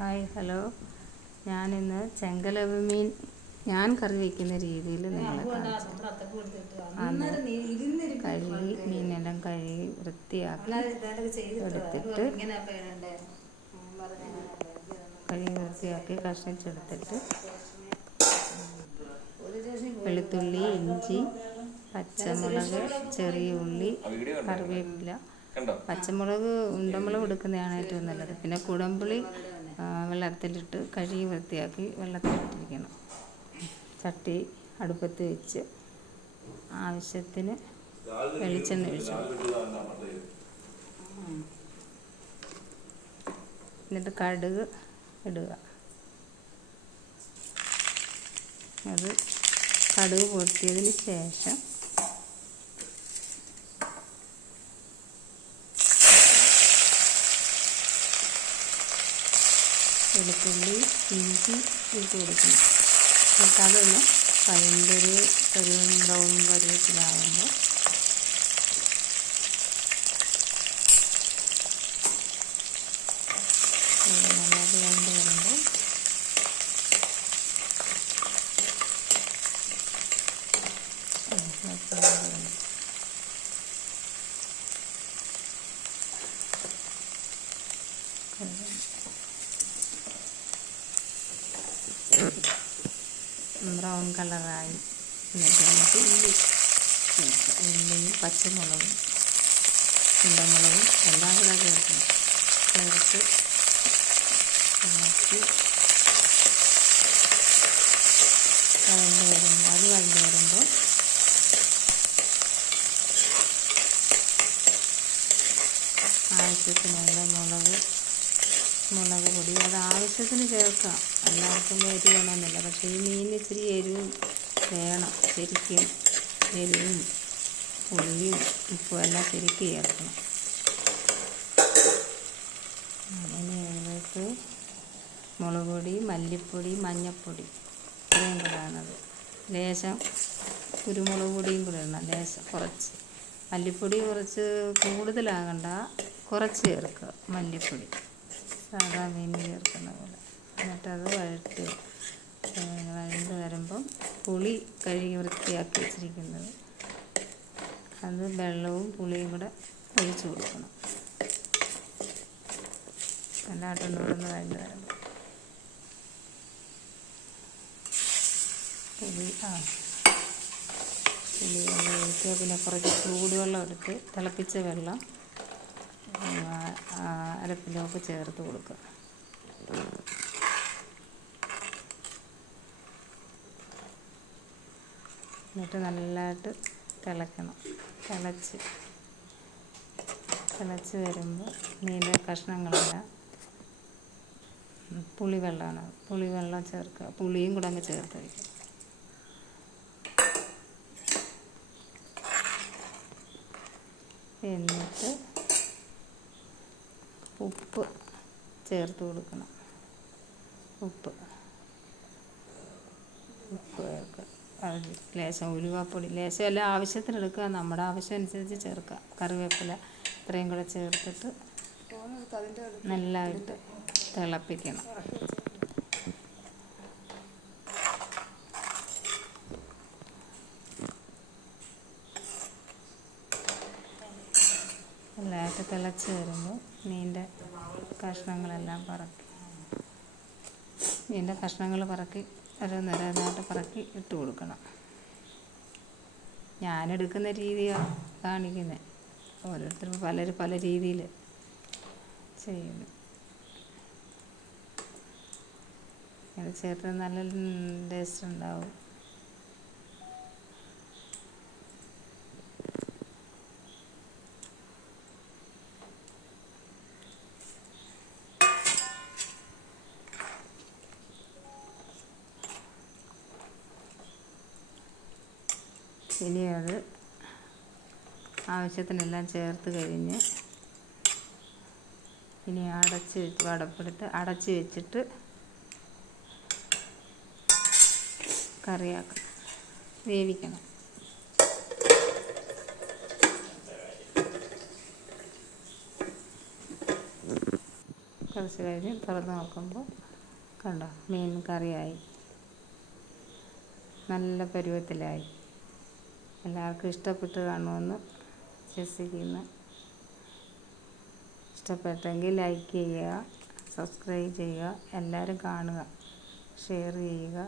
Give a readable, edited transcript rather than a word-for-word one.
Hi hello, ഞാനിന്ന് ചെങ്കലവ മീൻ ഞാൻ കറി വയ്ക്കുന്ന രീതിയിൽ നിങ്ങളെ കാണിച്ചു. കഴുകി മീനെല്ലാം കഴുകി വൃത്തിയാക്കി എടുത്തിട്ട് കഷ്ണിച്ചെടുത്തിട്ട് വെളുത്തുള്ളി, ഇഞ്ചി, പച്ചമുളക്, ചെറിയ ഉള്ളി, കറിവേപ്പില, പച്ചമുളക് ഉണ്ടമുളക് എടുക്കുന്നതാണ് ഏറ്റവും നല്ലത്. പിന്നെ കുടംപുളി വെള്ളത്തിലിട്ട് കഴുകി വൃത്തിയാക്കി വെള്ളത്തിലിട്ടിരിക്കണം. ചട്ടി അടുപ്പത്ത് വെച്ച് ആവശ്യത്തിന് വെളിച്ചെണ്ണ ഒഴിച്ചു, എന്നിട്ട് കടുക് ഇടുക. അത് കടുക് പൊട്ടിയതിന് ശേഷം വെളുത്തുള്ളി, ഇഞ്ചി ഇട്ട് കൊടുക്കണം. എന്നിട്ട് അതൊന്ന് ഒരു ബ്രൗൺ പരുവത്തിലാകുമ്പോൾ നല്ലത് രണ്ട് വരുമ്പോൾ ബ്രൗൺ കളറായി. എന്നിട്ട് നമുക്ക് ഉള്ളിയും പച്ചമുളകും ഉണ്ടമുളകും എല്ലാം കൂടെ ചേർക്കണം. ചേർത്ത് ഇളക്കി വഴണ്ട് വരുമ്പോൾ ആവശ്യത്തിനുള്ള മുളക് പൊടി അത് ആവശ്യത്തിന് ചേർക്കാം. എല്ലാവർക്കും എരിവ് വേണമെന്നില്ല, പക്ഷേ ഈ മീനിന് ഇച്ചിരി എരിവും വേണം. ശരിക്കും എരിവും പുളിയും ഉപ്പും എല്ലാം ശരിക്കും ചേർക്കണം. ഇനി അതിലേക്ക് മുളക് പൊടി, മല്ലിപ്പൊടി, മഞ്ഞൾപ്പൊടി ഇത്രയും കൂടാണത്. ലേശം കുരുമുളക് പൊടിയും കൂടെ ഇടണം, ലേശം കുറച്ച്. മല്ലിപ്പൊടി കുറച്ച് കൂടുതലാകണ്ട, കുറച്ച് ചേർക്കുക മല്ലിപ്പൊടി, സാധാ മീൻ ചേർക്കുന്ന പോലെ. എന്നിട്ടത് വഴണ്ട് വരുമ്പം പുളി കഴുകി വൃത്തിയാക്കി വെച്ചിരിക്കുന്നത്, അത് വെള്ളവും പുളിയും കൂടെ ഒഴിച്ചു കൊടുക്കണം. എല്ലായിട്ടും വഴണ്ട് വരുമ്പോൾ പുളി വെള്ളം ഒഴിക്കുക. പിന്നെ കുറച്ച് ചൂടുവെള്ളം എടുത്ത് തിളപ്പിച്ച വെള്ളം അരപ്പിലേക്ക് ചേർത്ത് കൊടുക്കുക. എന്നിട്ട് നല്ലതായിട്ട് തിളയ്ക്കണം. തിളച്ച് വരുമ്പോൾ മീനിൻ്റെ കഷ്ണങ്ങളെല്ലാം പുളിവെള്ളം ചേർക്കുക. പുളിയും കൂടെ അങ്ങ് ചേർത്ത് വയ്ക്കുക. എന്നിട്ട് ഉപ്പ് ചേർത്ത് കൊടുക്കണം. ഉപ്പ് ചേർക്കുക. അത് ലേശം ഉലുവാപ്പൊടി, ലേശം എല്ലാം ആവശ്യത്തിന് എടുക്കുക, നമ്മുടെ ആവശ്യം അനുസരിച്ച് ചേർക്കുക. കറിവേപ്പില ഇത്രയും കൂടെ ചേർത്തിട്ട് നല്ലതായിട്ട് തിളപ്പിക്കണം. നല്ലതായിട്ട് തിളച്ച് വരുമ്പോൾ മീനിൻ്റെ കഷ്ണങ്ങളെല്ലാം പറക്കി ഓരോന്നോരോന്നായിട്ട് പറക്കി ഇട്ട് കൊടുക്കണം. ഞാനെടുക്കുന്ന രീതിയാണ് കാണിക്കുന്നത്. ഓരോരുത്തർക്കും പലരും പല രീതിയിൽ ചെയ്യുന്നു. അത് ചേർത്ത് നല്ല ടേസ്റ്റ് ഉണ്ടാവും. ഇനി അത് ആവശ്യത്തിനെല്ലാം ചേർത്ത് കഴിഞ്ഞ് ഇനി അടച്ച് വെച്ചിട്ട് കറിയാക്കണം, വേവിക്കണം. കുറച്ച് കഴിഞ്ഞ് തുറന്ന് നോക്കുമ്പോൾ കണ്ടോ മീൻ കറിയായി, നല്ല പരുവത്തിലായി. എല്ലാവർക്കും ഇഷ്ടപ്പെട്ട് കാണുമെന്ന് വിശ്വസിക്കുന്നു. ഇഷ്ടപ്പെട്ടെങ്കിൽ ലൈക്ക് ചെയ്യുക, സബ്സ്ക്രൈബ് ചെയ്യുക, എല്ലാവരും കാണുക, ഷെയർ ചെയ്യുക.